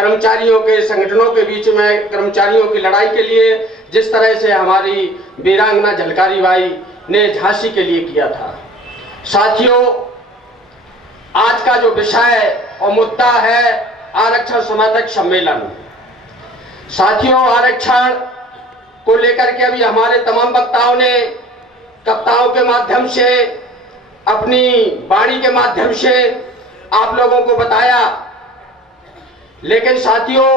कर्मचारियों के संगठनों के बीच में कर्मचारियों की लड़ाई के लिए जिस तरह से हमारी वीरांगना झलकारी बाई ने झांसी के लिए किया था। साथियों, आज का जो विषय और मुद्दा है आरक्षण समर्थक सम्मेलन। साथियों, आरक्षण को लेकर के अभी हमारे तमाम वक्ताओं ने कविताओं के माध्यम से, अपनी वाणी के माध्यम से आप लोगों को बताया, लेकिन साथियों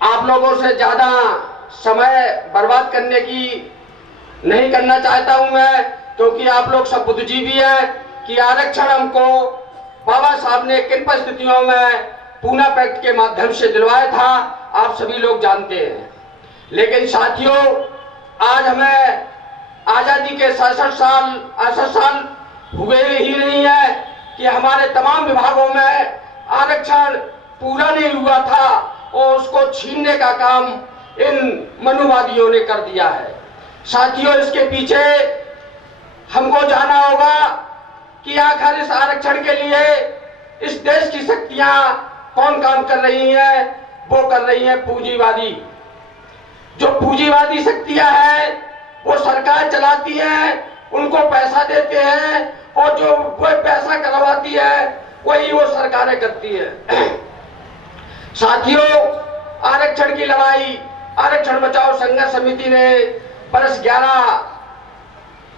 आप लोगों से ज्यादा समय बर्बाद करने की नहीं करना चाहता हूं मैं, क्योंकि आप लोग सब बुद्धिजीवी हैं कि आरक्षण हमको बाबा साहब ने किन परिस्थितियों में पूना पैक्ट के माध्यम से दिलवाया था, आप सभी लोग जानते हैं। लेकिन साथियों, आज हमें आजादी के 67 साल हुए ही नहीं है कि हमारे तमाम विभागों में आरक्षण पूरा नहीं हुआ था और उसको छीनने का काम इन मनुवादियों ने कर दिया है। साथियों, इसके पीछे हमको जाना होगा कि आखिर इस आरक्षण के लिए इस देश की शक्तियां कौन काम कर रही हैं। वो कर रही हैं पूंजीवादी। जो पूंजीवादी शक्तियां हैं वो सरकार चलाती है, उनको पैसा देते हैं और जो वो पैसा करवाती है वही वो सरकारें करती है। साथियों, आरक्षण की लड़ाई आरक्षण बचाओ संघर्ष समिति ने वर्ष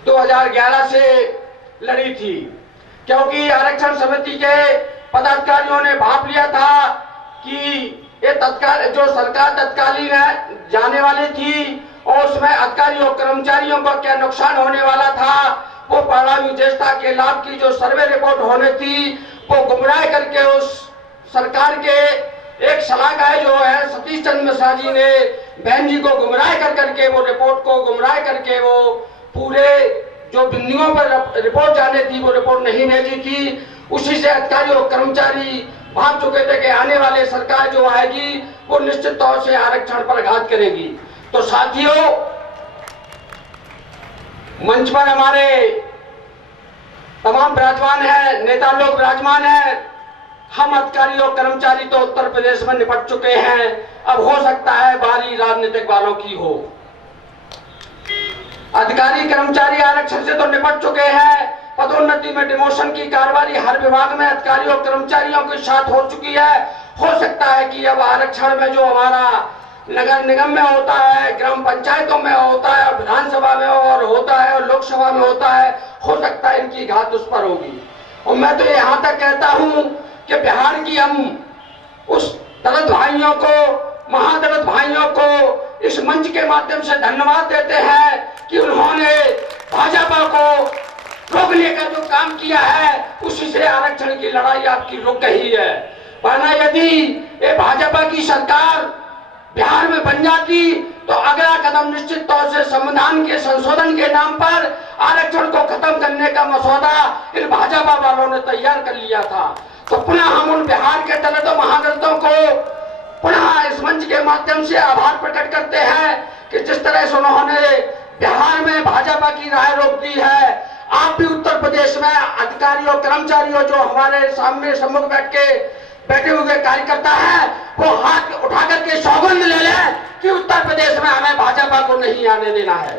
2011 से लड़ी थी, क्योंकि आरक्षण समिति के पदाधिकारियों ने भाप लिया था कि ये जो सरकार तत्कालीन जाने वाली थी और उसमें अधिकारियों कर्मचारियों को क्या नुकसान होने वाला था, वो परिणामी ज्येष्ठता के लाभ की जो सर्वे रिपोर्ट होने थी वो गुमराह करके उस सरकार के एक सलाहकार जो है सतीश चंद्र मिश्रा जी ने बहन जी को गुमराह करके वो रिपोर्ट को गुमराह करके वो पूरे जो बिंदुओं पर रिपोर्ट जाने थी वो रिपोर्ट नहीं भेजी थी। उसी से अधिकारी और कर्मचारी भाग चुके थे कि आने वाले सरकार जो आएगी वो निश्चित तौर से आरक्षण पर घात करेगी। तो साथियों, मंच पर हमारे तमाम विराजमान है, नेता लोग विराजमान है। हम अधिकारी और कर्मचारी तो उत्तर प्रदेश में निपट चुके हैं, अब हो सकता है बारी राजनीतिक वालों की हो। अधिकारी कर्मचारी आरक्षण से तो निपट चुके हैं, पदोन्नति में डिमोशन की कार्रवाई हर विभाग में अधिकारियों और कर्मचारियों के साथ हो चुकी है। हो सकता है कि अब आरक्षण में जो हमारा नगर निगम में होता है, ग्राम पंचायतों में होता है, विधानसभा में और होता है और लोकसभा में होता है, हो सकता है इनकी घात उस पर होगी। और मैं तो यहां तक कहता हूं कि बिहार की हम उस दलित भाइयों को, महादलित भाइयों को इस मंच के माध्यम से धन्यवाद देते हैं कि उन्होंने भाजपा को रोकने का जो काम किया है उसी से आरक्षण की लड़ाई आपकी रुक गई है। वरना यदि ये भाजपा की सरकार बिहार में बन जाती तो अगला कदम निश्चित तौर से संविधान के संशोधन के नाम पर आरक्षण को खत्म करने का मसौदा इन भाजपा वालों ने तैयार कर लिया था। तो पुनः हम उन बिहार के दलितों महादलितों को पुनः इस मंच के माध्यम से आभार प्रकट करते हैं कि जिस तरह से उन्होंने बिहार में भाजपा की राह रोक दी है, आप भी उत्तर प्रदेश में अधिकारियों कर्मचारियों जो हमारे सामने सम्मुख बैठे हुए कार्यकर्ता हैं वो हाथ उठा करके सौगंध ले लें कि उत्तर प्रदेश में हमें भाजपा को नहीं आने देना है।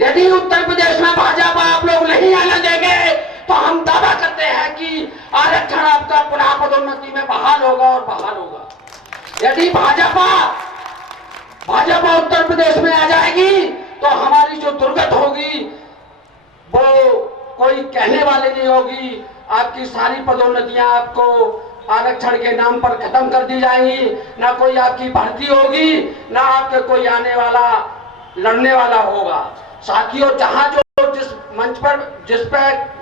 यदि उत्तर प्रदेश में भाजपा आप लोग नहीं आने देंगे तो हम दावा करते हैं कि आरक्षण आपका पुनः पदोन्नति में बहाल होगा और बहाल होगा। यदि भाजपा उत्तर प्रदेश में आ जाएगी तो हमारी जो दुर्गत होगी वो कोई कहने वाले नहीं होगी। आपकी सारी पदोन्नतियां आपको आरक्षण के नाम पर खत्म कर दी जाएंगी, ना कोई आपकी भर्ती होगी, ना आपके कोई आने वाला लड़ने वाला होगा। साथियों, जहां जो जिस मंच पर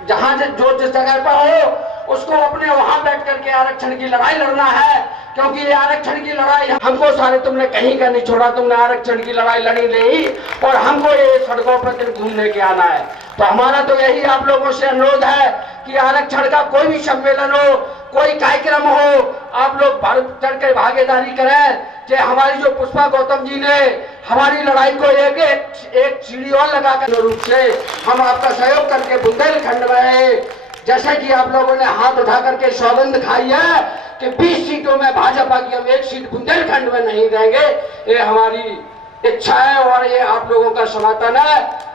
जहां जो जिस जगह पर हो उसको अपने वहां बैठ करके आरक्षण की लड़ाई लड़ना है, क्योंकि ये आरक्षण की लड़ाई हमको सारे तुमने कहीं का नहीं छोड़ा, तुमने आरक्षण की लड़ाई लड़ी नहीं और हमको ये सड़कों पर दिन घूमने के आना है। तो हमारा तो यही आप लोगों से अनुरोध है कि आरक्षण का कोई भी सम्मेलन हो, कोई कार्यक्रम हो, आप लोग बढ़ चढ़ कर भागीदारी करें। कि हमारी जो पुष्पा गौतम जी ने हमारी लड़ाई को एक सीढ़ी और लगाकर रूप से हम आपका सहयोग करके बुंदेलखंड में जैसे कि आप लोगों ने हाथ उठा करके सौगंध खाई है कि 20 सीटों में भाजपा विधानसभा की हम एक सीट बुंदेलखंड में नहीं देंगे, ये हमारी इच्छा है और ये आप लोगों का समर्थन है।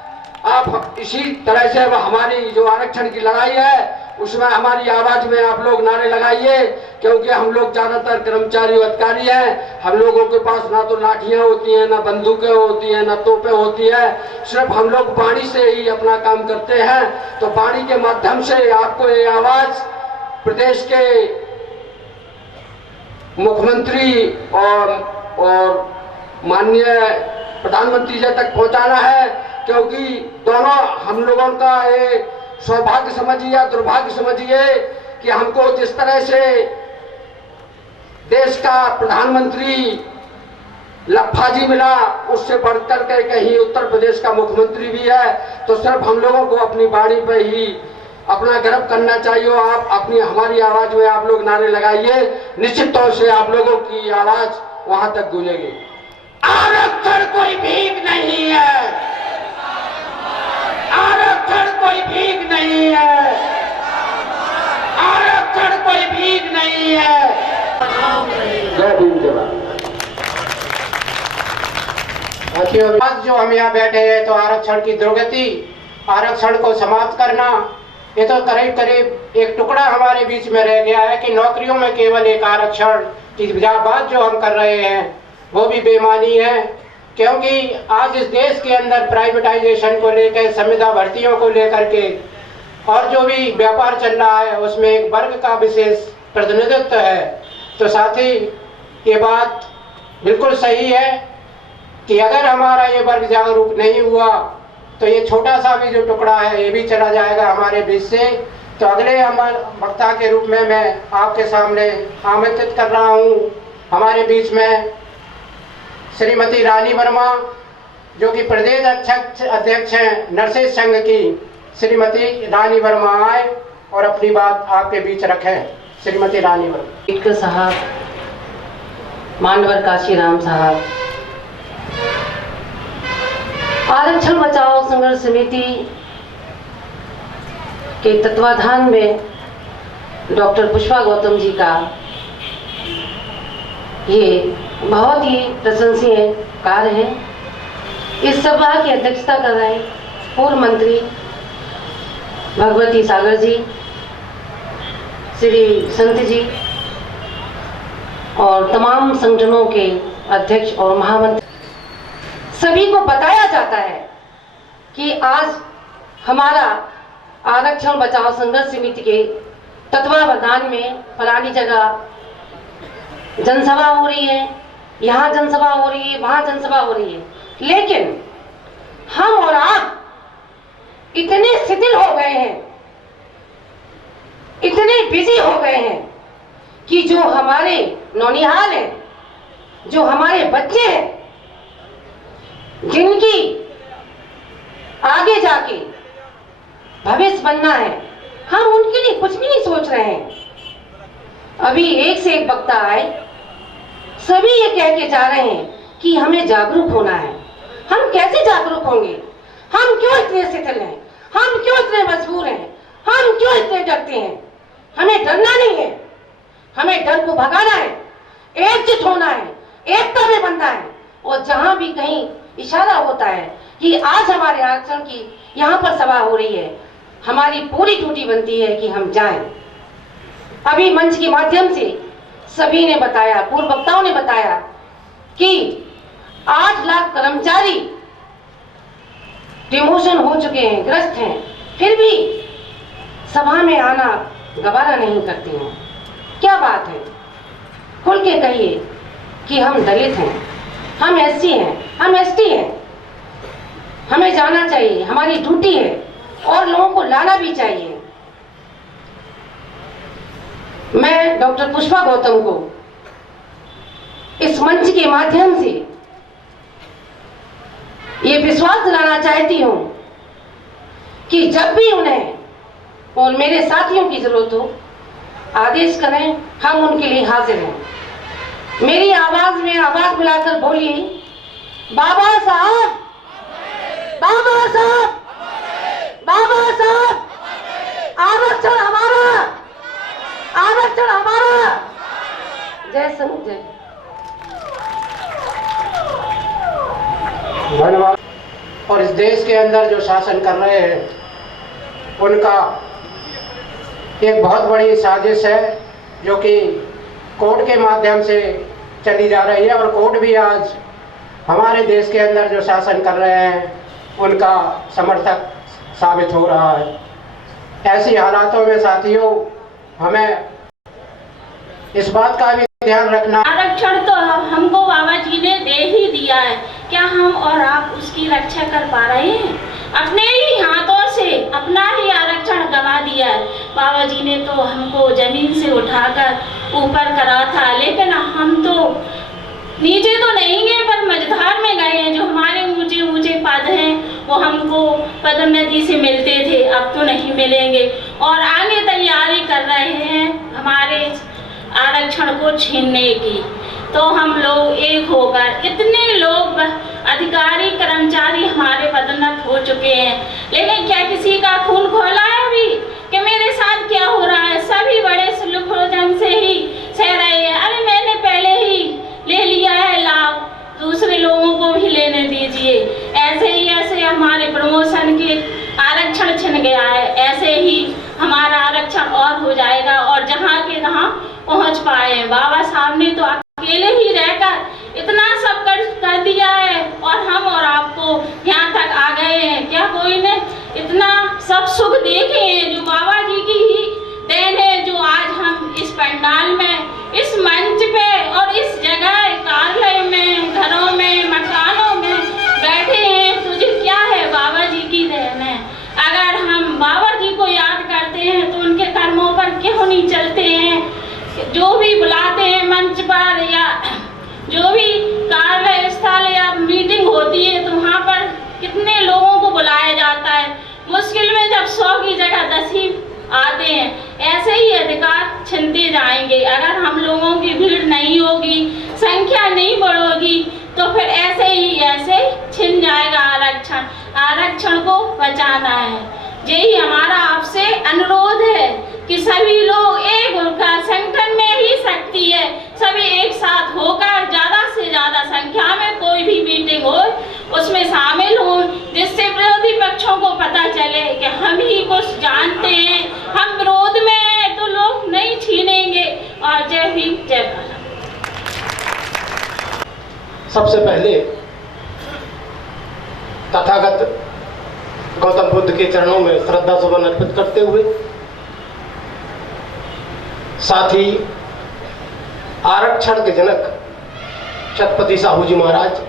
आप इसी तरह से हमारी जो आरक्षण की लड़ाई है उसमें हमारी आवाज में आप लोग नारे लगाइए, क्योंकि हम लोग ज्यादातर कर्मचारी अधिकारी हैं। हम लोगों के पास ना तो लाठियां होती हैं, ना बंदूकें होती हैं, ना तोपें होती है, सिर्फ हम लोग वाणी से ही अपना काम करते हैं। तो वाणी के माध्यम से आपको ये आवाज प्रदेश के मुख्यमंत्री और माननीय प्रधानमंत्री जी तक पहुंचाना है, क्योंकि दोनों हम लोगों का ये सौभाग्य समझिए या दुर्भाग्य समझिए कि हमको जिस तरह से देश का प्रधानमंत्री लफ्फाजी मिला, उससे बढ़कर के कहीं उत्तर प्रदेश का मुख्यमंत्री भी है। तो सिर्फ हम लोगों को अपनी वाणी पे ही अपना गर्व करना चाहिए। आप अपनी हमारी आवाज में आप लोग नारे लगाइए, निश्चित तौर से आप लोगों की आवाज वहां तक गूंजेगी। आरक्षण कोई भीख नहीं है, आरक्षण कोई भीख नहीं है, आरक्षण कोई भीख नहीं है। जय भीम जवान। आज जो हम यहाँ बैठे हैं तो आरक्षण की दुर्गति, आरक्षण को समाप्त करना, ये तो करीब करीब एक टुकड़ा हमारे बीच में रह गया है कि नौकरियों में केवल एक आरक्षण की बात जो हम कर रहे हैं वो भी बेईमानी है। क्योंकि आज इस देश के अंदर प्राइवेटाइजेशन को लेकर, संविदा भर्तियों को लेकर के और जो भी व्यापार चल रहा है उसमें एक वर्ग का विशेष प्रतिनिधित्व है। तो साथ ही ये बात बिल्कुल सही है कि अगर हमारा ये वर्ग जागरूक नहीं हुआ तो ये छोटा सा भी जो टुकड़ा है ये भी चला जाएगा हमारे बीच से। तो अगले हमारे वक्ता के रूप में मैं आपके सामने आमंत्रित कर रहा हूँ हमारे बीच में श्रीमती रानी वर्मा, जो कि प्रदेश अध्यक्ष हैं नर्सेज संघ की। श्रीमती रानी वर्मा आए और अपनी बात आपके बीच रखें। श्रीमती रानी वर्मा। अंबेडकर साहब, मानवर काशीराम साहब, आरक्षण बचाओ संघर्ष समिति के तत्वाधान में डॉक्टर पुष्पा गौतम जी का ये बहुत ही प्रशंसनीय कार्य है। इस सभा की अध्यक्षता कर रहे पूर्व मंत्री भगवती सागर जी, श्री संत जी और तमाम संगठनों के अध्यक्ष और महामंत्री। सभी को बताया जाता है कि आज हमारा आरक्षण बचाओ संघर्ष समिति के तत्वावधान में फलानी जगह जनसभा हो रही है, यहाँ जनसभा हो रही है, वहाँ जनसभा हो रही है, लेकिन हम और आप इतने शिथिल हो गए हैं, इतने बिजी हो गए हैं कि जो हमारे नौनिहाल हैं, जो हमारे बच्चे हैं, जिनकी आगे जाके भविष्य बनना है, हम उनके लिए कुछ भी नहीं सोच रहे हैं। अभी एक से एक वक्ता आए, सभी ये कह के जा रहे हैं कि हमें जागरूक होना है। हम कैसे जागरूक होंगे? हम क्यों इतने शिथिल हैं? हम क्यों इतने मजबूर हैं? हम क्यों इतने डरते हैं? हमें डरना नहीं है, हमें डर को भगाना है, एकजुट होना है, एकता में बनना है। और जहां भी कहीं इशारा होता है कि आज हमारे आरक्षण की यहाँ पर सभा हो रही है, हमारी पूरी ड्यूटी बनती है कि हम जाएं। अभी मंच के माध्यम से सभी ने बताया, पूर्व वक्ताओं ने बताया कि 8 लाख कर्मचारी डिमोशन हो चुके हैं, ग्रस्त हैं, फिर भी सभा में आना गवारा नहीं करते हैं। क्या बात है? खुल के कहिए कि हम दलित हैं, हम एससी हैं, हम एसटी हैं, हमें जाना चाहिए, हमारी ड्यूटी है और लोगों को लाना भी चाहिए। मैं डॉक्टर पुष्पा गौतम को इस मंच के माध्यम से ये विश्वास दिलाना चाहती हूं कि जब भी उन्हें और मेरे साथियों की जरूरत हो, आदेश करें, हम उनके लिए हाजिर हैं। मेरी आवाज में आवाज मिलाकर बोलिए, बाबा साहब, बाबा साहब, बाबा साहब, आरक्षण हमारा, आरक्षण हमारा, जय संघ जय। धन्यवाद। और इस देश के अंदर जो शासन कर रहे हैं उनका एक बहुत बड़ी साजिश है जो कि कोर्ट के माध्यम से चली जा रही है, और कोर्ट भी आज हमारे देश के अंदर जो शासन कर रहे हैं उनका समर्थक साबित हो रहा है। ऐसी हालातों में साथियों हमें इस बात का भी ध्यान रखना। आरक्षण तो हमको बाबा जी ने दे ही दिया है, क्या हम और आप उसकी रक्षा कर पा रहे हैं? अपने ही हाथों से अपना ही आरक्षण गंवा दिया है। बाबा जी ने तो हमको जमीन से उठाकर ऊपर करा था, लेकिन हम तो नीचे तो नहीं गए पर मझधार में गए हैं। जो हमारे ऊंचे ऊंचे पद हैं वो हमको पदोन्नति से मिलते थे, अब तो नहीं मिलेंगे। और आगे तैयारी कर रहे हैं हमारे आरक्षण को छीनने की। तो हम लोग एक होकर इतने लोग अधिकारी कर्मचारी हमारे पदोन्नत हो चुके हैं, लेकिन क्या किसी का खून खोला है अभी कि मेरे साथ क्या हो रहा है? सभी बड़े सुलभ ढंग से ही सह रहे हैं। अरे मैंने पहले ही ले लिया है लाभ, दूसरे लोगों को भी लेने दीजिए। ऐसे हमारे प्रमोशन के आरक्षण छिन गया है, ऐसे ही हमारा आरक्षण और हो जाएगा और जहाँ के तहाँ पहुँच पाए। बाबा साहब ने तो अकेले ही रहकर इतना सब कर दिया है और हम और आपको यहाँ तक आ गए हैं। क्या कोई ने इतना सब सुख देखे हैं? जो बाबा जी की ही देन है जो आज हम इस पंडाल में, इस मंच पे और इस जगह कार्यालय में, घरों में, मकानों में बैठे हैं। तुझे क्या है? बाबा जी की देन है। अगर हम बाबा जी को याद करते हैं तो उनके कर्मों पर क्यों नहीं चलते हैं? जो भी बुलाते हैं मंच पर या जो भी कार्यालय स्थल या मीटिंग होती है तो वहाँ पर कितने लोगों को बुलाया जाता है। मुश्किल में जब 100 की जगह 10 ही आते हैं। ऐसे ही अधिकार छिनते जाएंगे। अगर हम लोगों की भीड़ नहीं होगी, संख्या नहीं बढ़ोगी तो फिर ऐसे छिन जाएगा आरक्षण। आरक्षण को बचाना है, यही हमारा आपसे अनुरोध है कि सभी लोग एक होकर, संगठन में ही शक्ति है, सभी एक साथ होकर ज्यादा से ज्यादा संख्या में कोई भी मीटिंग हो उसमें शामिल हो, जिससे विरोधी पक्षों को पता चले कि हम ही कुछ जानते हैं, हम विरोध में हैं तो लोग नहीं छीनेंगे। और जय हिंद जय भारत। सबसे पहले तथागत गौतम बुद्ध के चरणों में श्रद्धा सुमन अर्पित करते हुए, साथ ही आरक्षण के जनक छत्रपति साहू जी महाराज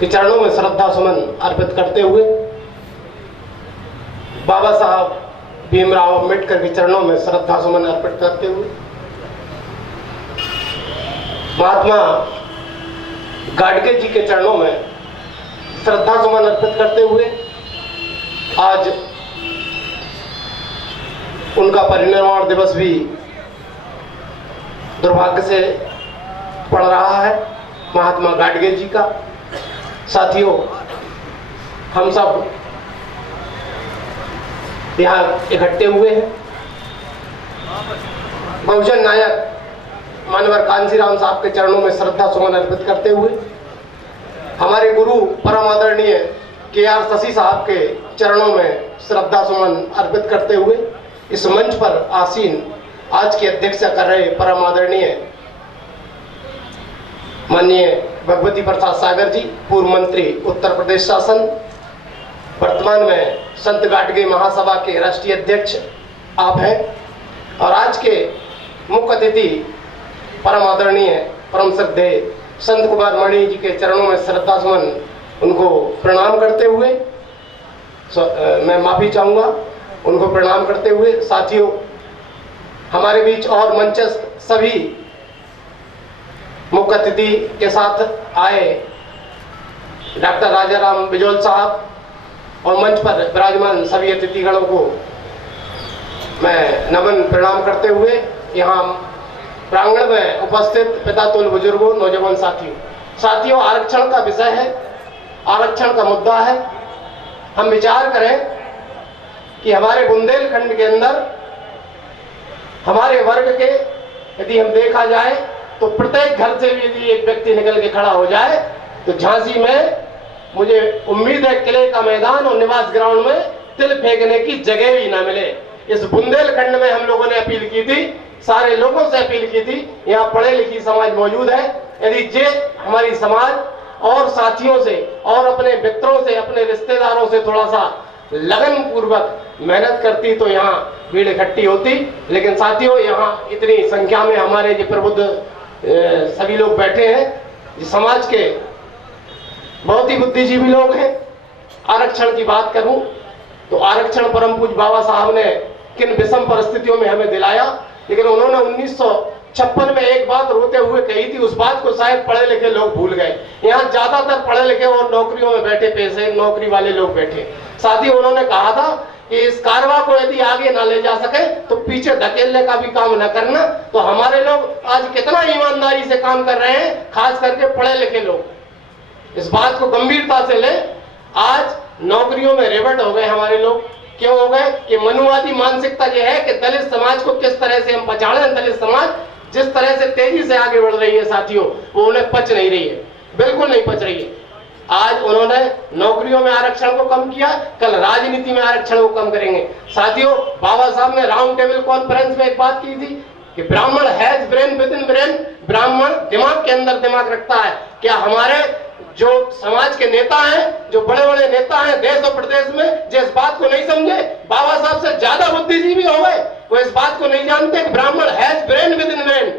के चरणों में श्रद्धा सुमन अर्पित करते हुए, बाबा साहब भीमराव अम्बेडकर के चरणों में श्रद्धा सुमन अर्पित करते हुए, महात्मा गाडगे जी के चरणों में श्रद्धा सुमन अर्पित करते हुए, आज उनका परिनिर्वाण दिवस भी दुर्भाग्य से पड़ रहा है, महात्मा गाडगे जी का। साथियों, हम सब यहाँ इकट्ठे हुए हैं बहुजन नायक मानवर कांसीराम साहब के चरणों में श्रद्धा सुमन अर्पित करते हुए, हमारे गुरु परम आदरणीय KR शशि साहब के चरणों में श्रद्धा सुमन अर्पित करते हुए, इस मंच पर आसीन आज की अध्यक्षता कर रहे परम आदरणीय माननीय भगवती प्रसाद सागर जी, पूर्व मंत्री उत्तर प्रदेश शासन, वर्तमान में संत गाडगे महासभा के राष्ट्रीय अध्यक्ष आप हैं, और आज के मुख्य अतिथि परम आदरणीय परम श्रद्धेय संत कुमार मणि जी के चरणों में श्रद्धा सुमन उनको प्रणाम करते हुए, मैं माफी चाहूँगा, उनको प्रणाम करते हुए, साथियों हमारे बीच और मंचस्थ सभी मुख्य अतिथि के साथ आए डॉक्टर राजाराम बिजोल साहब और मंच पर विराजमान सभी अतिथिगणों को मैं नमन प्रणाम करते हुए, यहाँ प्रांगण में उपस्थित पिता तुल्य बुजुर्गों, नौजवान साथियों, आरक्षण का विषय है, आरक्षण का मुद्दा है। हम विचार करें कि हमारे बुंदेलखंड के अंदर हमारे वर्ग के यदि हम देखा जाए तो प्रत्येक घर से भी यदि एक व्यक्ति निकल के खड़ा हो जाए तो झांसी में मुझे उम्मीद है किले का मैदान और निवास ग्राउंड में तिल फेंकने की जगह ही ना मिले। इस बुंदेलखंड में हम लोगों ने अपील की थी, सारे लोगों से अपील की थी, यहाँ पढ़े लिखी समाज मौजूद है, यदि जे हमारी समाज और साथियों से और अपने मित्रों से अपने रिश्तेदारों से थोड़ा सा लगन पूर्वक मेहनत करती तो यहाँ भीड़ इकट्ठी होती। लेकिन साथियों, यहाँ इतनी संख्या में हमारे जो प्रबुद्ध सभी लोग बैठे हैं, जो समाज के बहुत ही बुद्धिजीवी लोग हैं। आरक्षण की बात करूं तो आरक्षण परम पूज्य बाबा साहब ने किन विषम परिस्थितियों में हमें दिलाया, लेकिन उन्होंने 1956 में एक बात रोते हुए कही थी, उस बात को शायद पढ़े लिखे लोग भूल गए। यहाँ ज्यादातर पढ़े लिखे और नौकरियों में बैठे, पैसे नौकरी वाले लोग बैठे। साथ ही उन्होंने कहा था कि इस कारवा को यदि आगे ना ले जा सके तो पीछे धकेलने का भी काम न करना। तो हमारे लोग आज कितना ईमानदारी से काम कर रहे हैं, खास करके पढ़े लिखे लोग। इस बात को गंभीरता से ले। आज नौकरियों में रिवर्ट हो गए हमारे लोग। क्यों हो गए? कि मनुवादी मानसिकता यह है कि दलित समाज को किस तरह से हम पछाड़ें। दलित समाज जिस तरह से तेजी से आगे बढ़ रही है साथियों, वो उन्हें पच नहीं रही है, बिल्कुल नहीं पच रही है। आज उन्होंने नौकरियों में आरक्षण को कम किया, कल राजनीति में आरक्षण को कम करेंगे। साथियों, बाबा साहब ने राउंड टेबल कॉन्फ्रेंस में एक बात की थी कि ब्राह्मण has brain with in brain, ब्राह्मण दिमाग के अंदर दिमाग रखता है। क्या हमारे जो समाज के नेता हैं, जो बड़े बड़े नेता हैं देश और प्रदेश में, जो इस बात को नहीं समझे, बाबा साहब से ज्यादा बुद्धिजीवी हो गए, वो इस बात को नहीं जानते कि ब्राह्मण has brain with in brain,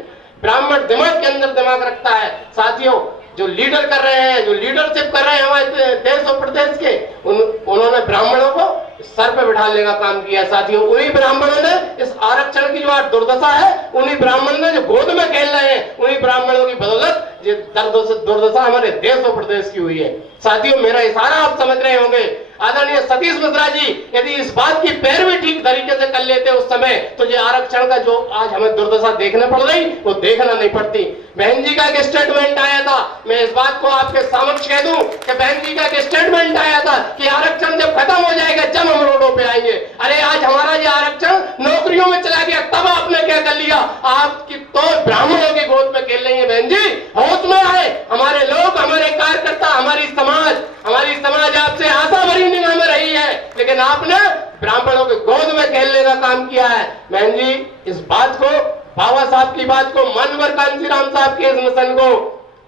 ब्राह्मण दिमाग के अंदर दिमाग रखता है। साथियों, जो लीडर कर रहे हैं, जो लीडरशिप कर रहे हैं हमारे देश और प्रदेश के, उन्होंने ब्राह्मणों को सर पे बिठाने का काम किया। साथियों, उन्हीं ब्राह्मणों ने इस आरक्षण की जो आज दुर्दशा है, उन्हीं ब्राह्मणों ने जो गोद में खेल रहे हैं, उन्हीं ब्राह्मणों की बदौलत ये दुर्दशा हमारे देश और प्रदेश की हुई है। साथियों, मेरा इशारा आप समझ रहे होंगे। आदरणीय सतीश मिश्रा जी यदि इस बात की पैरवी ठीक तरीके से कर लेते उस समय, तो ये आरक्षण का जो आज हमें दुर्दशा देखने पड़ रही, वो देखना नहीं पड़ती। बहन जी का एक स्टेटमेंट आया था, मैं इस बात को आपके समक्ष कह दूं कि बहन जी का एक स्टेटमेंट आया था कि आरक्षण जब खत्म हो जाएगा जब हम रोडों पे आएंगे। अरे आज हमारा ये आरक्षण नौकरियों में चला गया, तब आपने क्या कर लिया? आपकी तो ब्राह्मणों की गोद में खेल रही है। बहन जी, होश में आए। हमारे लोग, हमारे कार्यकर्ता, हमारी समाज आपसे आशा भरी निगाह में रही है, लेकिन आपने ब्राह्मणों के गोद में खेलने का काम किया है। बहन जी, इस बात को, बाबा साहब की बात को, मानवर कांशीराम साहब के इस मिशन को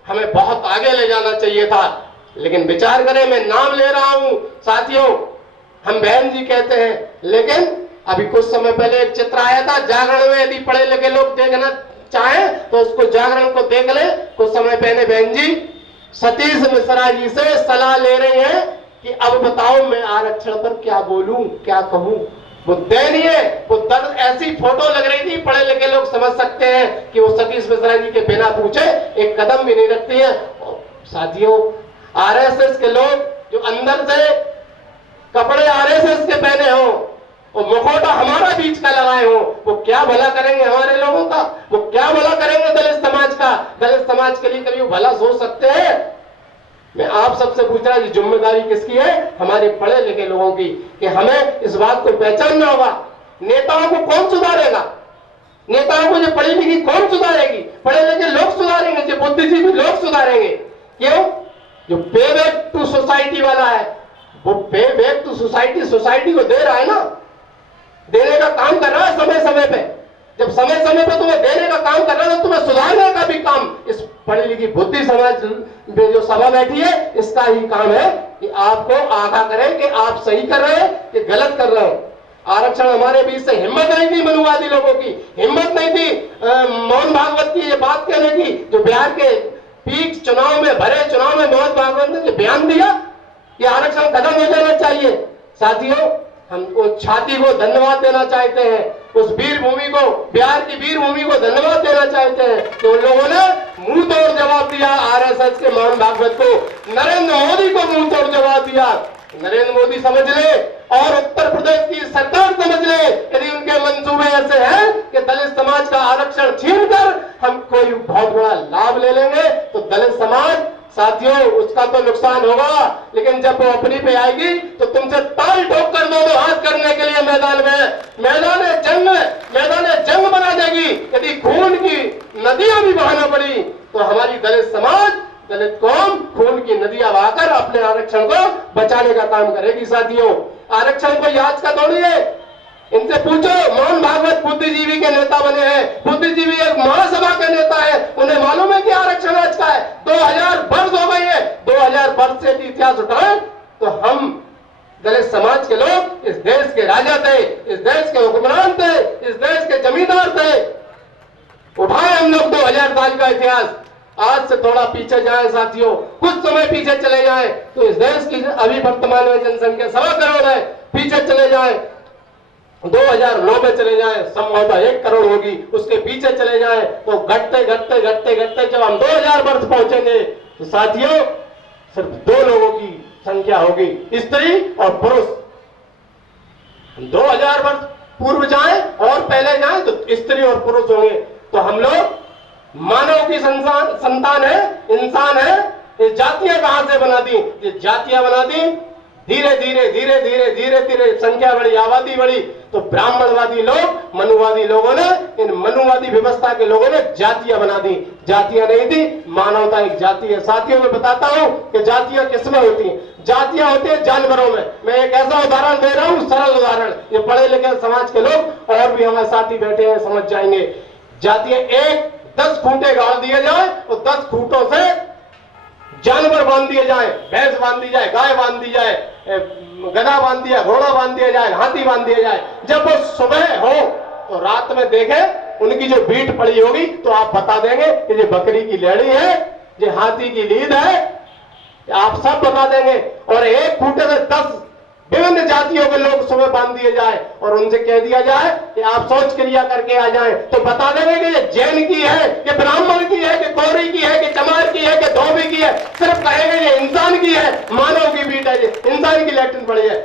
हमें बहुत आगे ले जाना चाहिए था। लेकिन विचार करें, मैं नाम ले रहा हूं साथियों, हम बहन जी कहते हैं, लेकिन अभी कुछ समय पहले एक चित्र आया था जागरण में, यदि पढ़े लिखे लोग देखना चाहे तो उसको जागरण को देख ले। कुछ समय पहले बहन जी सतीश मिश्रा जी से सलाह ले रहे हैं कि अब बताओ मैं आरक्षण पर क्या बोलूं, क्या कहूं। वो दयनीय, वो दर्द, ऐसी फोटो लग रही थी, पढ़े लिखे लोग समझ सकते हैं कि वो सतीश मिश्रा जी के बिना पूछे एक कदम भी नहीं रखती है। साथियों, आरएसएस के लोग जो अंदर से कपड़े आरएसएस के पहने हो, वो मुखौटा हमारा बीच का लगाए हो, वो क्या भला करेंगे हमारे लोगों का? वो क्या भला करेंगे दलित समाज का? दलित समाज के लिए कभी वो भला सोच सकते हैं? मैं आप सबसे पूछ रहा हूं, जिम्मेदारी किसकी है? हमारे पढ़े लिखे लोगों की, कि हमें इस बात को पहचानना होगा। नेताओं को कौन सुधारेगा? नेताओं को जो पढ़ी लिखी कौन सुधारेगी? पढ़े लिखे लोग सुधारेंगे, जो बुद्धिजीवी लोग सुधारेंगे। क्यों? जो पे बैक टू सोसाइटी वाला है, वो पे बैक टू सोसाइटी को दे रहा है ना, देने का काम कर रहा है समय समय पे। जब समय समय पे तुम्हें देने का काम कर रहा है तो तुम्हें सुधारने का भी काम इस पढ़ी लिखी बुद्धि समाज में जो सभा बैठी है, इसका ही काम है कि आपको आगाह करें कि आप सही कर रहे हैं कि गलत कर रहे हैं। आरक्षण हमारे बीच से हिम्मत नहीं थी, मनुवादी लोगों की हिम्मत नहीं थी मोहन भागवत की ये बात कहने की, जो बिहार के पीक चुनाव में, भरे चुनाव में मोहन भागवत ने जो बयान दिया कि आरक्षण खत्म हो जाना चाहिए। साथियों, हम उस छाती को धन्यवाद देना चाहते हैं, उस वीर भूमि को, बिहार की वीर भूमि को धन्यवाद देना चाहते हैं कि उन लोगों ने मुंह तोड़ जवाब दिया आरएसएस के मोहन भागवत को, नरेंद्र मोदी को मुंह तोड़ जवाब दिया। नरेंद्र मोदी समझ ले और उत्तर प्रदेश की सरकार समझ ले, यदि उनके मंसूबे ऐसे हैं कि दलित समाज का आरक्षण छीनकर हम कोई बहुत बड़ा लाभ ले लेंगे, तो दलित समाज साथियों उसका तो नुकसान होगा, लेकिन जब वो अपनी पे आएगी तो तुमसे ताल ठोक कर दो हाथ करने के लिए मैदान जंग बना देगी। यदि खून की नदियां भी बहाना पड़ी तो हमारी दलित समाज, दलित कौम खून की नदियां बहाकर अपने आरक्षण को बचाने का काम करेगी। साथियों, आरक्षण कोई आज का थोड़ी है। इनसे पूछो, मोहन भागवत बुद्धिजीवी के नेता बने हैं, बुद्धिजीवी एक महासभा के नेता है, उन्हें मालूम है कि आरक्षण आज का है। 2000 वर्ष हो गए हैं, 2000 वर्ष से इतिहास उठाए तो हम दलित समाज के लोग इस देश के राजा थे, इस देश के हुक्मरान थे, इस देश के जमींदार थे। उठाए हम लोग 2000 साल का इतिहास। आज से थोड़ा पीछे जाए साथियों, कुछ समय पीछे चले जाए तो इस देश की अभी वर्तमान में जनसंख्या 1.25 करोड़ है। पीछे चले जाए 2009 में चले जाए संभवतः 1 करोड़ होगी, उसके पीछे चले जाए तो घटते घटते घटते घटते जब हम 2000 वर्ष पहुंचेंगे तो साथियों सिर्फ 2 लोगों की संख्या होगी, स्त्री और पुरुष। 2000 वर्ष पूर्व जाए और पहले जाए तो स्त्री और पुरुष होंगे। तो हम लोग मानव की संतान है, इंसान है। ये जातियां कहां से बना दी? ये जातियां बना दी धीरे धीरे धीरे धीरे धीरे धीरे, संख्या बढ़ी, आबादी बढ़ी तो ब्राह्मणवादी लोग, मनुवादी लोगों ने, इन मनुवादी व्यवस्था के लोगों ने जातियां बना दी। जातियां नहीं थी, मानवता एक जाति है। साथियों मैं बताता हूं कि जातियां किसमें होती हैं। जातियां होती है जानवरों में। मैं एक ऐसा उदाहरण दे रहा हूं, सरल उदाहरण, ये पढ़े लिखे समाज के लोग और भी हमारे साथी बैठे हैं समझ जाएंगे। जातियां 10 खूंटे गाड़ दिए जाए और 10 खूंटों से जानवर बांध दिए जाए, भैंस बांध दी जाए, गाय बांध दी जाए, गधा बांध दिया, घोड़ा बांध दिया जाए, हाथी बांध दिया जाए। जब वो सुबह हो तो रात में देखे उनकी जो बीट पड़ी होगी तो आप बता देंगे कि ये बकरी की लेड़ी है, ये हाथी की लीद है, आप सब बता देंगे। और एक खूंटे से 10 विभिन्न जातियों के लोग सुबह बांध दिए जाए और उनसे कह दिया जाए कि आप शौच क्रिया करके आ जाएं, तो बता देंगे कि ये जैन की है, कि ब्राह्मण की है, कि कौरी की है, कि चमार की है, कि धोबी की है। सिर्फ कहेंगे ये इंसान की है, मानव की बीट है, ये इंसान की लैट्रिन पड़ी है।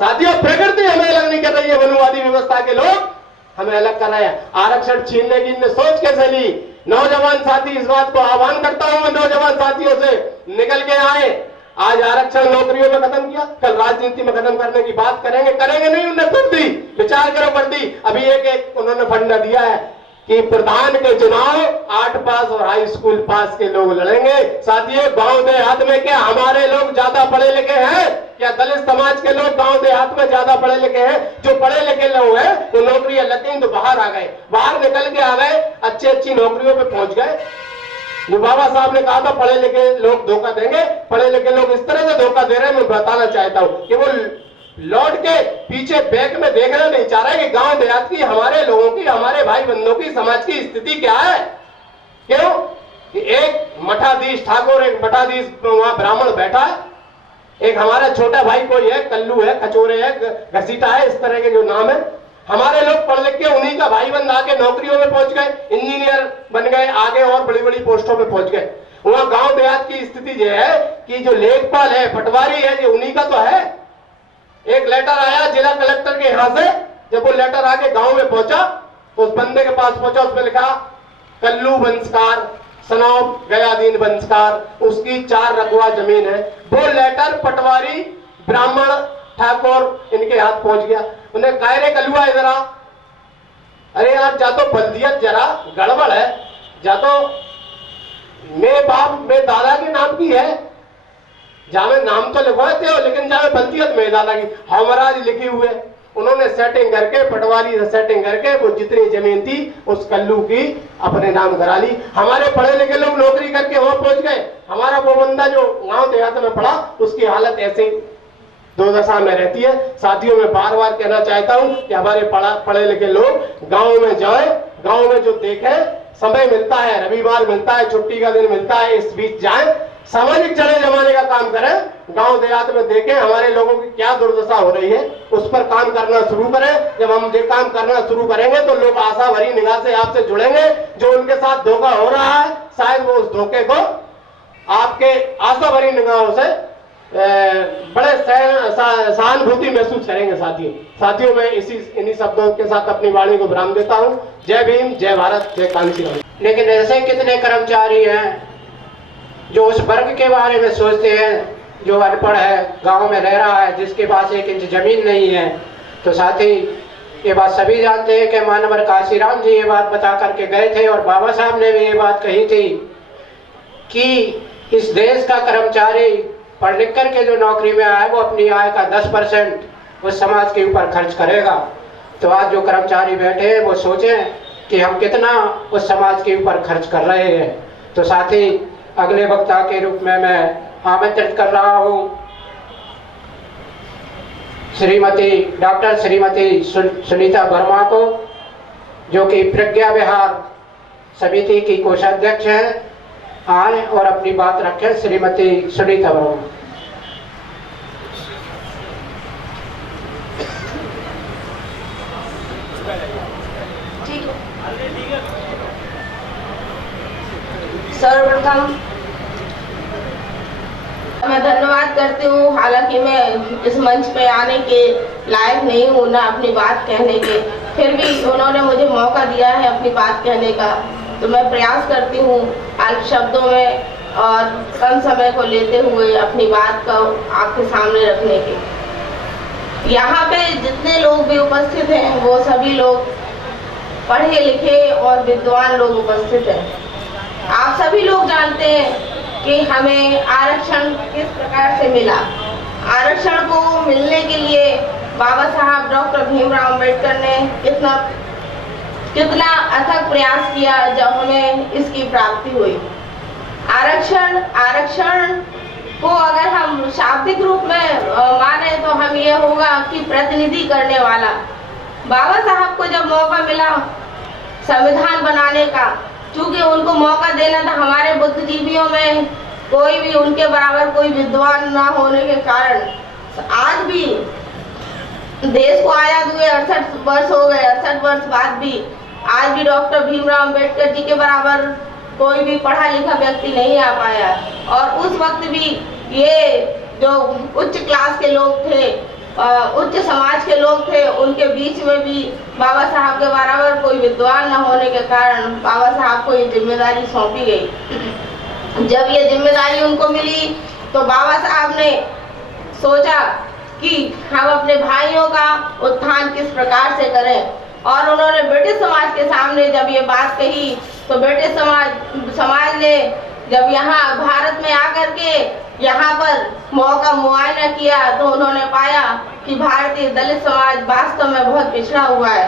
साथियों प्रकृति हमें अलग नहीं कर रही है, मनुवादी व्यवस्था के लोग हमें अलग कर रहे हैं। आरक्षण छीनने की इनने सोच कैसे ली? नौजवान साथी, इस बात को आह्वान करता हूं मैं नौजवान साथियों से, निकल के आए। आज आरक्षण नौकरियों में खत्म किया, कल राजनीति में खत्म करने की बात करेंगे नहीं, उन्होंने फंड दी, विचार करो फंड दी। अभी एक उन्होंने फंड दिया है कि प्रधान के चुनाव 8 पास और हाई स्कूल पास के लोग लड़ेंगे। साथियों गांव देहात में क्या हमारे लोग ज्यादा पढ़े लिखे हैं? क्या दलित समाज के लोग गांव देहात में ज्यादा पढ़े लिखे हैं? जो पढ़े लिखे लोग हैं वो नौकरियां लग गई तो बाहर आ गए, बाहर निकल के आ गए, अच्छी नौकरियों पे पहुंच गए। जो बाबा साहब ने कहा था पढ़े लिखे लोग धोखा देंगे, पढ़े लिखे लोग इस तरह से धोखा दे रहे हैं। मैं बताना चाहता हूं कि वो लौट के पीछे बैक में देखना नहीं चाह रहा है कि गांव देहात की, हमारे लोगों की, हमारे भाई बंधुओं की, समाज की स्थिति क्या है। क्यों कि एक मठाधीश ठाकुर, एक मठाधीश वहां ब्राह्मण बैठा है, एक हमारा छोटा भाई कोई है, कल्लू है, कचोरे है, घसीटा है, इस तरह के जो नाम है। हमारे लोग पढ़ लिख के उन्हीं का भाई बंद आके नौकरियों में पहुंच गए, इंजीनियर बन गए, आगे और बड़ी बड़ी पोस्टों पे पहुंच गए। वहां गांव देहात की स्थिति यह है कि जो लेखपाल है, पटवारी है, ये उन्हीं का तो है। एक लेटर आया जिला कलेक्टर के यहां से, जब वो लेटर आके गांव में पहुंचा तो उस बंदे के पास पहुंचा, उसमें लिखा कल्लू वंशकार, सनौब गयादीन वंशकार, उसकी 4 रकवा जमीन है। वो लेटर पटवारी, ब्राह्मण, ठाकुर इनके हाथ पहुंच गया। उन्हें कह रहे कलुआ इधर आ। अरे यार जा तो बल्दियत जरा गड़बड़ है, जा तो मेरे बाप मेरे दादा के नाम की है, जामे नाम तो लिखवाते हो लेकिन जामे बल्दियत मेरे दादा की हमराज लिखी हुए। उन्होंने सेटिंग करके, पटवारी से सेटिंग करके वो जितनी जमीन थी उस कल्लू की अपने नाम करा ली। हमारे पढ़े लिखे लोग नौकरी करके वहां पहुंच गए। हमारा वो बंदा जो गांव देहात में पढ़ा उसकी हालत ऐसे दो दशा में रहती है। साथियों मैं बार बार कहना चाहता हूं कि हमारे पढ़े लिखे लोग गांव में जाएं, गांव में जो देखें, समय मिलता है, रविवार मिलता है, छुट्टी का दिन मिलता है, इस बीच जाएं, सामाजिक जड़े जमाने का काम करें, गांव देहात में देखें हमारे लोगों की क्या दुर्दशा हो रही है, उस पर काम करना शुरू करें। जब हम ये काम करना शुरू करेंगे तो लोग आशा भरी निगाह से आपसे जुड़ेंगे। जो उनके साथ धोखा हो रहा है शायद वो उस धोखे को आपके आशा भरी निगाहों से बड़े सहानुभूति महसूस करेंगे। साथियों मैं इन्हीं शब्दों के साथ अपनी वाणी को विराम देता हूं। जय भीम, जय भारत, जय कांची राम। लेकिन ऐसे कितने कर्मचारी हैं जो उस वर्ग के बारे में सोचते हैं जो अनपढ़ है, गांव में रह रहा है, जिसके पास 1 इंच जमीन नहीं है। तो साथ ही ये बात सभी जानते हैं कि मानवर काशीराम जी ये बात बता करके गए थे और बाबा साहब ने भी ये बात कही थी कि इस देश का कर्मचारी पढ़ लिख करके जो नौकरी में आए वो अपनी आय का 10% उस समाज के ऊपर खर्च करेगा। तो आज जो कर्मचारी बैठे हैं वो सोचें कि हम कितना उस समाज के ऊपर खर्च कर रहे हैं। तो साथ ही अगले वक्ता के रूप में मैं आमंत्रित कर रहा हूँ डॉक्टर श्रीमती सुनीता वर्मा को, जो कि प्रज्ञा विहार समिति की कोषाध्यक्ष है। आए और अपनी बात रखें श्रीमती सुनीता वर्मा। सर्वप्रथम मैं धन्यवाद करती हूँ, हालांकि मैं इस मंच पे आने के लायक नहीं हूँ ना अपनी बात कहने के, फिर भी उन्होंने मुझे मौका दिया है अपनी बात कहने का। तो मैं प्रयास करती हूँ अल्प शब्दों में और कम समय को लेते हुए अपनी बात को आपके सामने रखने के। यहाँ पे जितने लोग भी उपस्थित हैं वो सभी लोग पढ़े लिखे और विद्वान लोग उपस्थित हैं। आप सभी लोग जानते हैं कि हमें आरक्षण किस प्रकार से मिला। आरक्षण को मिलने के लिए बाबा साहब डॉक्टर भीमराव अंबेडकर ने कितना अथक प्रयास किया जब हमें इसकी प्राप्ति हुई। आरक्षण को अगर हम शाब्दिक रूप में माने तो हम ये होगा कि प्रतिनिधि करने वाला। बाबा साहब को जब मौका मिला संविधान बनाने का, चूंकि उनको मौका देना था, हमारे बुद्धिजीवियों में कोई भी उनके बराबर कोई विद्वान ना होने के कारण आज भी देश को आजाद हुए 68 वर्ष हो गए, 68 वर्ष बाद भी आज भी डॉक्टर भीमराव अंबेडकर जी के बराबर कोई भी पढ़ा लिखा व्यक्ति नहीं आ पाया। और उस वक्त भी ये जो उच्च क्लास के लोग थे, उच्च समाज के लोग थे, उनके बीच में भी बाबा साहब के बराबर कोई विद्वान न होने के कारण बाबा साहब को ये जिम्मेदारी सौंपी गई। जब ये जिम्मेदारी उनको मिली तो बाबा साहब ने सोचा कि हम अपने भाइयों का उत्थान किस प्रकार से करें, और उन्होंने ब्रिटिश समाज के सामने जब ये बात कही तो ब्रिटिश समाज ने जब यहाँ भारत में आकर के यहाँ पर मौका मुआयना किया तो उन्होंने पाया कि भारतीय दलित समाज वास्तव में बहुत पिछड़ा हुआ है।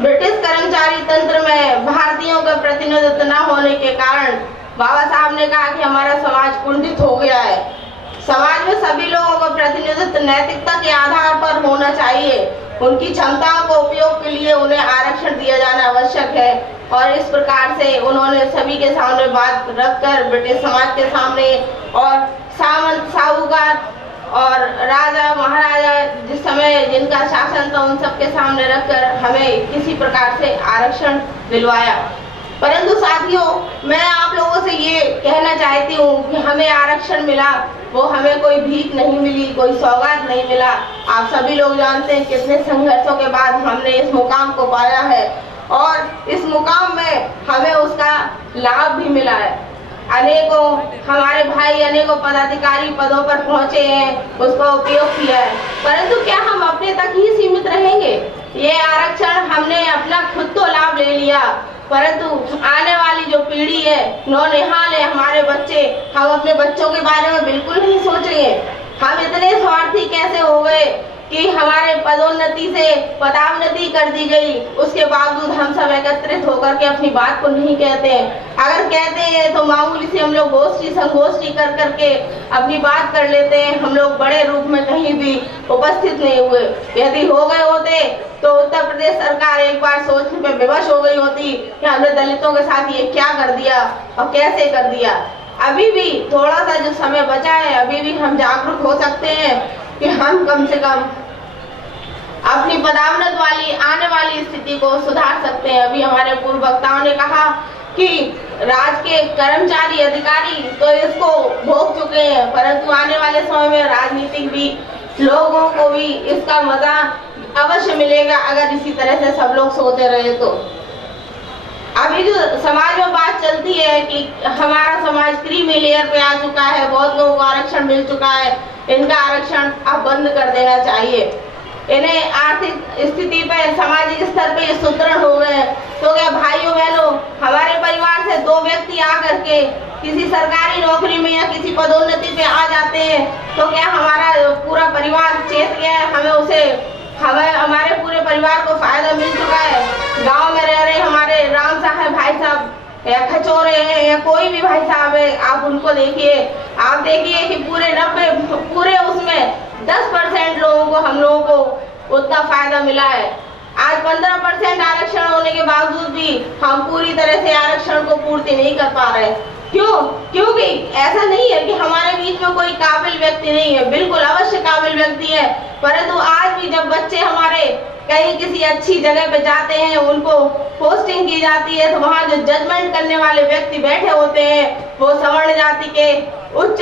ब्रिटिश कर्मचारी तंत्र में भारतीयों का प्रतिनिधित्व न होने के कारण बाबा साहब ने कहा कि हमारा समाज कुंठित हो गया है। समाज में सभी लोगों का प्रतिनिधित्व नैतिकता के आधार पर होना चाहिए, उनकी क्षमताओं को उपयोग के लिए उन्हें आरक्षण दिया जाना आवश्यक है। और इस प्रकार से उन्होंने सभी के सामने बात रखकर ब्रिटिश समाज के सामने और सामंत साहूकार और राजा महाराजा जिस समय जिनका शासन था उन सबके सामने रखकर हमें किसी प्रकार से आरक्षण दिलवाया। परंतु साथियों, मैं आप लोगों से ये कहना चाहती हूँ कि हमें आरक्षण मिला, वो हमें कोई भीख नहीं मिली, कोई सौगात नहीं मिला। आप सभी लोग जानते हैं कितने संघर्षों के बाद हमने इस मुकाम को पाया है और इस मुकाम में हमें उसका लाभ भी मिला है। अनेकों हमारे भाई अनेकों पदाधिकारी पदों पर पहुंचे हैं, उसका उपयोग किया है। परंतु क्या हम अपने तक ही सीमित रहेंगे? ये आरक्षण हमने अपना खुद तो लाभ ले लिया, परंतु आने वाली जो पीढ़ी है, नौनिहाल है, हमारे बच्चे, हम अपने बच्चों के बारे में बिल्कुल नहीं सोचेंगे। हम इतने स्वार्थी कैसे हो गए कि हमारे पदोन्नति से पदोन्नति कर दी गई, उसके बावजूद हम सब एकत्रित होकर के अपनी बात को नहीं कहते हैं। अगर कहते हैं तो मामूली से हम लोग गोष्ठी संगोष्ठी कर करके अपनी बात कर लेते हैं, हम लोग बड़े रूप में कहीं भी उपस्थित नहीं हुए। यदि हो गए होते तो उत्तर प्रदेश सरकार एक बार सोचने पे विवश हो गई होती कि हमने दलितों के साथ ये क्या कर दिया और कैसे कर दिया। अभी भी थोड़ा सा जो समय बचा है, अभी भी हम जागरूक हो सकते हैं कि हम कम से कम अपनी पदोन्नति वाली आने वाली स्थिति को सुधार सकते हैं। अभी हमारे पूर्व वक्ताओं ने कहा कि राज्य के कर्मचारी अधिकारी तो इसको भोग चुके हैं, परंतु आने वाले समय में राजनीतिक भी लोगों को भी इसका मजा अवश्य मिलेगा अगर इसी तरह से सब लोग सोते रहे तो। अभी जो समाज में बात चलती है कि हमारा समाज क्रीमी लेयर पे आ चुका है, बहुत लोगों को आरक्षण मिल चुका है, इनका आरक्षण अब बंद कर देना चाहिए, इन्हें आर्थिक स्थिति पे सामाजिक स्तर पे ये सुदृढ़ हो गए। तो क्या भाइयों बहनों, हमारे परिवार से 2 व्यक्ति आकर के किसी सरकारी नौकरी में या किसी पदोन्नति पे आ जाते हैं तो क्या हमारा पूरा परिवार चेत गया है? हमें हमारे पूरे परिवार को फायदा मिल चुका है। गांव में रह रहे हमारे राम साहब भाई साहब या खचोरे हैं या कोई भी भाई साहब है, आप उनको देखिए, आप देखिए कि पूरे उसमें 10% लोगों को, हम लोगों को उतना फायदा मिला है। आज 15% आरक्षण होने के बावजूद भी हम पूरी तरह से आरक्षण को पूर्ति नहीं कर पा रहे। क्यों? क्योंकि ऐसा नहीं है कि हमारे बीच में कोई काबिल व्यक्ति नहीं है, बिल्कुल अवश्य काबिल व्यक्ति है, परंतु आज भी जब बच्चे हमारे कहीं किसी अच्छी जगह पे जाते हैं, उनको पोस्टिंग की जाती है, तो वहाँ जो जजमेंट करने वाले व्यक्ति बैठे होते हैं वो सवर्ण जाति के, उच्च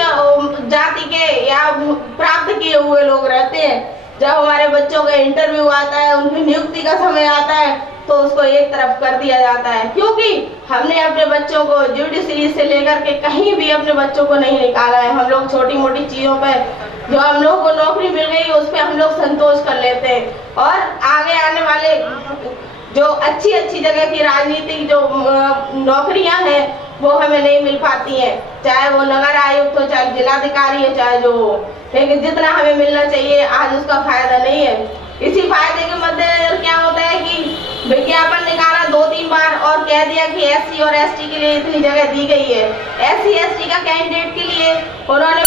जाति के या प्राप्त किए हुए लोग रहते हैं। जब हमारे बच्चों का इंटरव्यू आता है, उनकी नियुक्ति का समय आता है, तो उसको एक तरफ कर दिया जाता है, क्योंकि हमने अपने बच्चों को जुडिशरी से लेकर के कहीं भी अपने बच्चों को नहीं निकाला है। हम लोग छोटी मोटी चीजों पे जो हम लोग को नौकरी मिल गई उस पे हम लोग संतोष कर लेते हैं, और आगे आने वाले जो अच्छी जगह की राजनीतिक जो नौकरियां हैं वो हमें नहीं मिल पाती हैं, चाहे वो नगर आयुक्त हो, चाहे जिलाधिकारी हो, चाहे जो हो, लेकिन जितना हमें मिलना चाहिए आज उसका फायदा नहीं है। इसी फायदे के मद्देनजर क्या होता है कि विज्ञापन निकाला 2-3 बार और कह दिया कि SC और ST के लिए इतनी जगह दी गई है। SC ST का कैंडिडेट के लिए उन्होंने